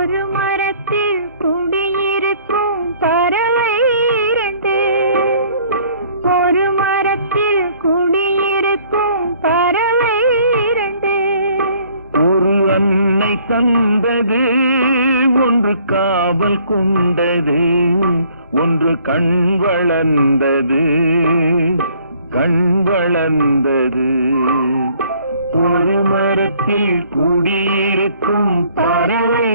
ஒரு மரத்தில் குடியிருக்கும் பறவை இரண்டு. ஒரு மரத்தில் குடியிருக்கும் பறவை இரண்டு. ஒரு அன்னை தந்தது ஒன்று காவல் கொண்டது, ஒன்று கண் வளர்ந்தது கண் வளர்ந்தது. ஒரு மரத்தில் குடியிருக்கும் பறவை